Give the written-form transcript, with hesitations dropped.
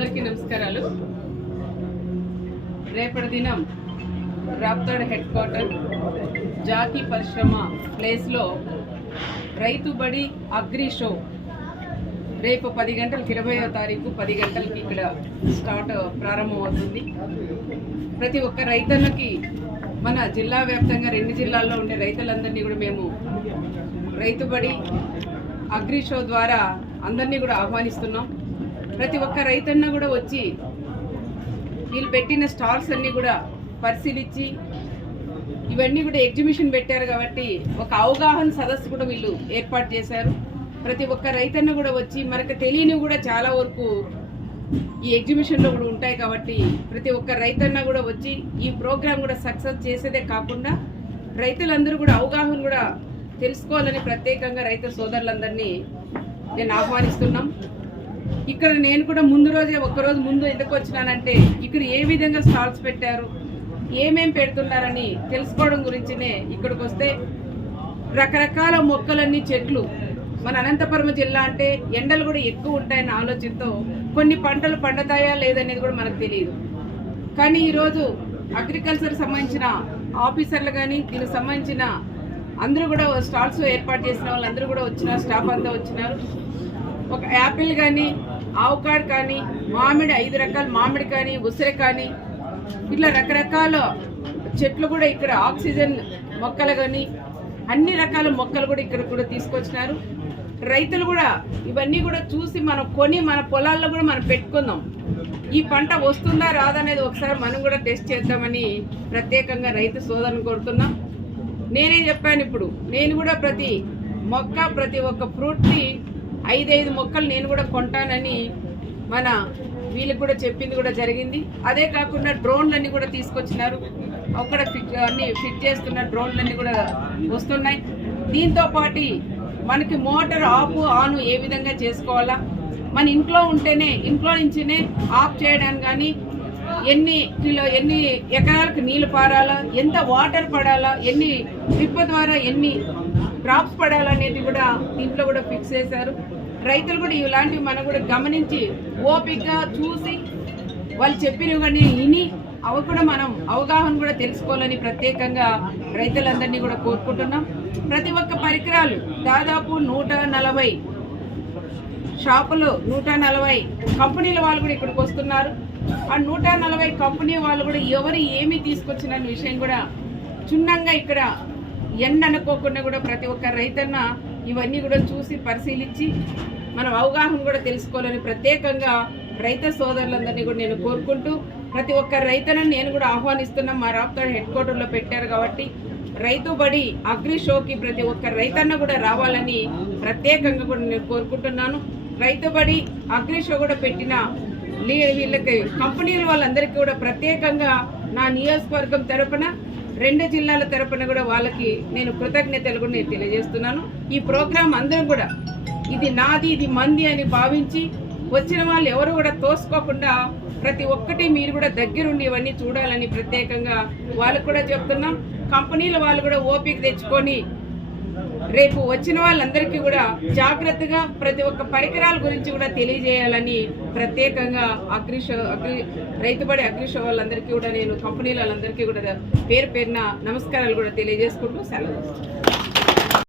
అందరికీ నమస్కారాలు. రేపటి దినం రాప్తాడ్ హెడ్ క్వార్టర్ జాకీ పరిశ్రమ ప్లేస్లో రైతు బడి అగ్రి షో రేపు 10 గంటలకు 20వ తారీఖు 10 గంటలకి ఇక్కడ స్టార్ట్ ప్రారంభమవుతుంది. ప్రతి ఒక్క రైతన్నకి మన జిల్లా వ్యాప్తంగా 2 జిల్లాల్లో ఉండే రైతులందరినీ కూడా మేము రైతు బడి అగ్రి షో ద్వారా అందరినీ కూడా ఆహ్వానిస్తున్నాం. ప్రతి ఒక్క రైతన్న కూడా వచ్చి వీళ్ళు పెట్టిన స్టాల్స్ అన్నీ కూడా పరిశీలించి ఇవన్నీ కూడా ఎగ్జిబిషన్ పెట్టారు కాబట్టి ఒక అవగాహన సదస్సు కూడా వీళ్ళు ఏర్పాటు చేశారు. ప్రతి ఒక్క రైతన్న కూడా వచ్చి మనకు తెలియనివి కూడా చాలా వరకు ఈ ఎగ్జిబిషన్లో కూడా ఉంటాయి కాబట్టి ప్రతి ఒక్క రైతన్న కూడా వచ్చి ఈ ప్రోగ్రాం కూడా సక్సెస్ చేసేదే కాకుండా రైతులందరూ కూడా అవగాహన కూడా తెలుసుకోవాలని ప్రత్యేకంగా రైతు సోదరులందరినీ నేను ఆహ్వానిస్తున్నాం. ఇక్కడ నేను కూడా ముందు రోజే ఒక్కరోజు ముందు ఎందుకు వచ్చినానంటే ఇక్కడ ఏ విధంగా స్టాల్స్ పెట్టారు, ఏమేం పెడుతున్నారని తెలుసుకోవడం గురించినే ఇక్కడికి వస్తే రకరకాల మొక్కలన్నీ చెట్లు. మన అనంతపురం జిల్లా అంటే ఎండలు కూడా ఎక్కువ ఉంటాయన్న ఆలోచనతో కొన్ని పంటలు పండుతాయా లేదనేది కూడా మనకు తెలియదు. కానీ ఈరోజు అగ్రికల్చర్ సంబంధించిన ఆఫీసర్లు కానీ దీనికి సంబంధించిన అందరూ కూడా స్టాల్స్ ఏర్పాటు చేసిన వాళ్ళందరూ కూడా వచ్చిన స్టాఫ్ అంతా వచ్చినారు. ఒక యాపిల్ కానీ, ఆవకాడ్ కానీ, మామిడి 5 రకాల మామిడి కానీ, ఉసిరి కానీ, ఇట్లా రకరకాల చెట్లు కూడా ఇక్కడ ఆక్సిజన్ మొక్కలు కానీ అన్ని రకాల మొక్కలు కూడా ఇక్కడ కూడా తీసుకొచ్చినారు. రైతులు కూడా ఇవన్నీ కూడా చూసి మనం కొని మన పొలాల్లో కూడా మనం పెట్టుకుందాం. ఈ పంట వస్తుందా రాదనేది ఒకసారి మనం కూడా టెస్ట్ చేద్దామని ప్రత్యేకంగా రైతు సోదరుని కోరుతున్నాం. నేనే చెప్పాను, ఇప్పుడు నేను కూడా ప్రతి మొక్క ప్రతి ఒక్క ఫ్రూట్ని 5 మొక్కలు నేను కూడా కొంటానని మన వీళ్ళకి కూడా చెప్పింది కూడా జరిగింది. అదే కాకుండా డ్రోన్లన్నీ కూడా తీసుకొచ్చినారు. అక్కడ అన్నీ ఫిట్ చేస్తున్న డ్రోన్లన్నీ కూడా వస్తున్నాయి. దీంతో పాటు మనకి మోటార్ ఆఫ్ ఆన్ ఏ విధంగా చేసుకోవాలా, మన ఇంట్లో ఉంటేనే ఇంట్లో నుంచినే ఆఫ్ చేయడానికి కానీ ఎన్ని ఎకరాలకు నీళ్ళు పారాలా, ఎంత వాటర్ పడాలా, ఎన్ని డ్రిప్ ద్వారా ఎన్ని డ్రాప్స్ పడాలనేది కూడా దీంట్లో కూడా ఫిక్స్ చేశారు. రైతులు కూడా ఇలాంటివి మనం కూడా గమనించి ఓపికగా చూసి వాళ్ళు చెప్పినవి కానీ విని అవి కూడా మనం అవగాహన కూడా తెలుసుకోవాలని ప్రత్యేకంగా రైతులందరినీ కూడా కోరుకుంటున్నాం. ప్రతి ఒక్క పరికరాలు దాదాపు 140 షాపులు, 140 కంపెనీల వాళ్ళు కూడా ఇక్కడికి వస్తున్నారు. ఆ 140 కంపెనీ వాళ్ళు కూడా ఎవరు ఏమి తీసుకొచ్చిన విషయం కూడా క్షుణ్ణంగా ఇక్కడ అనుకోకుండా కూడా ప్రతి ఒక్క రైతన్న ఇవన్నీ కూడా చూసి పరిశీలించి మనం అవగాహన కూడా తెలుసుకోవాలని ప్రత్యేకంగా రైతు సోదరులందరినీ కూడా నేను కోరుకుంటూ ప్రతి ఒక్క రైతన్నని నేను కూడా ఆహ్వానిస్తున్నాం. మా రాప్తాడ్ హెడ్ క్వార్టర్లో పెట్టారు కాబట్టి రైతు బడి అగ్రి షోకి ప్రతి ఒక్క రైతన్న కూడా రావాలని ప్రత్యేకంగా కూడా నేను కోరుకుంటున్నాను. రైతు బడి అగ్రి షో కూడా పెట్టిన వీళ్ళకి కంపెనీల వాళ్ళందరికీ కూడా ప్రత్యేకంగా నా నియోజకవర్గం తరపున 2 జిల్లాల తరపున కూడా వాళ్ళకి నేను కృతజ్ఞతలు కూడా నేను తెలియజేస్తున్నాను. ఈ ప్రోగ్రాం అందరం కూడా ఇది నాది ఇది మంది అని భావించి వచ్చిన వాళ్ళు ఎవరు కూడా తోసుకోకుండా ప్రతి ఒక్కటి మీరు కూడా దగ్గరుండి ఇవన్నీ చూడాలని ప్రత్యేకంగా వాళ్ళకు కూడా చెప్తున్నాం. కంపెనీల వాళ్ళు కూడా ఓపిక తెచ్చుకొని రేపు వచ్చిన వాళ్ళందరికీ కూడా జాగ్రత్తగా ప్రతి ఒక్క పరికరాల గురించి కూడా తెలియజేయాలని ప్రత్యేకంగా రైతు బడి అగ్రి షో వాళ్ళందరికీ కూడా నేను కంపెనీల వాళ్ళందరికీ కూడా పేరున నమస్కారాలు కూడా తెలియజేసుకుంటూ సెలవు.